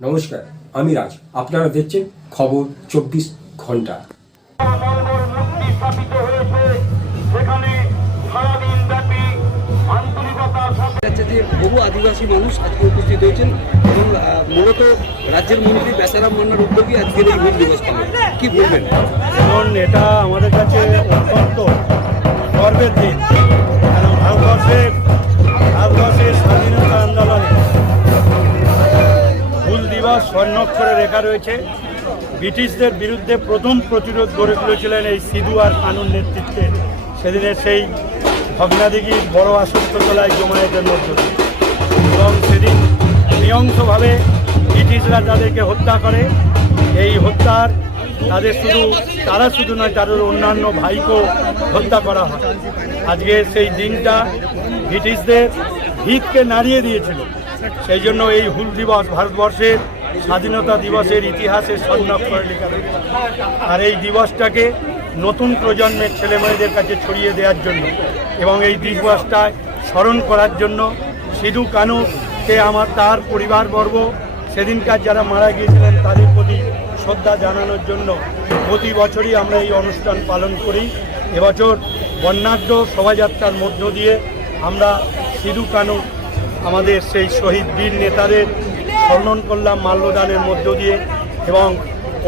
নমস্কার আমি রাজ। আপনারা দেখছেন খবর চব্বিশ ঘণ্টা। মঙ্গল মূর্তি স্থাপিত হয়েছে সেখানে সারাদিন ব্যাপী আন্তরিকতার সাথে যাচ্ছে যে বহু আদিবাসী মানুষ আজকে উপস্থিত হয়েছেন এবং মূলত রাজ্যের মন্ত্রী বেচারাম মান্নার উদ্যোগে আজকের এই হুল দিবস কি বলবেন? এখন এটা স্বর্ণক্ষরে রেখা রয়েছে। ব্রিটিশদের বিরুদ্ধে প্রথম প্রতিরোধ গড়ে তুলেছিলেন এই সিধু আর কানুন নেতৃত্বে। সেদিনের সেই ভগ্নাদিঘির বড় আসস্ততলায় জমায়েতের মধ্য এবং সেদিন নৃশংসভাবে ব্রিটিশরা তাদেরকে হত্যা করে। এই হত্যার তাদের শুধু, তারা শুধু নয়, তাদের অন্যান্য ভাইকেও হত্যা করা হয়। আজকে সেই দিনটা ব্রিটিশদের ভিতকে নাড়িয়ে দিয়েছিল। সেই জন্য এই হুল দিবস ভারতবর্ষের স্বাধীনতা দিবসের ইতিহাসে স্বর্ণাক্ষরে লেখা রয়েছে। আর এই দিবসটাকে নতুন প্রজন্মের ছেলেমেয়েদের কাছে ছড়িয়ে দেওয়ার জন্য এবং এই দিবসটায় স্মরণ করার জন্য সিধু কানুকে আমার তার পরিবারবর্গ, সেদিনকার যারা মারা গিয়েছিলেন তাদের প্রতি শ্রদ্ধা জানানোর জন্য প্রতি বছরই আমরা এই অনুষ্ঠান পালন করি। এবছর বর্ণাঢ্য শোভাযাত্রার মধ্য দিয়ে আমরা সিধু কানু, আমাদের সেই শহীদ বীর নেতাদের স্মরণ করলাম মাল্যদানের মধ্য দিয়ে এবং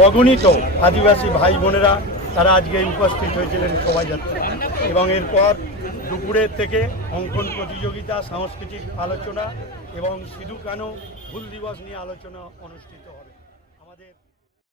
অগণিত আদিবাসী ভাই বোনেরা তারা আজকে উপস্থিত হয়েছিলেন শোভাযাত্রা। এবং এরপর দুপুরের থেকে অঙ্কন প্রতিযোগিতা, সাংস্কৃতিক আলোচনা এবং সিধু কানু ভুল দিবস নিয়ে আলোচনা অনুষ্ঠিত হবে।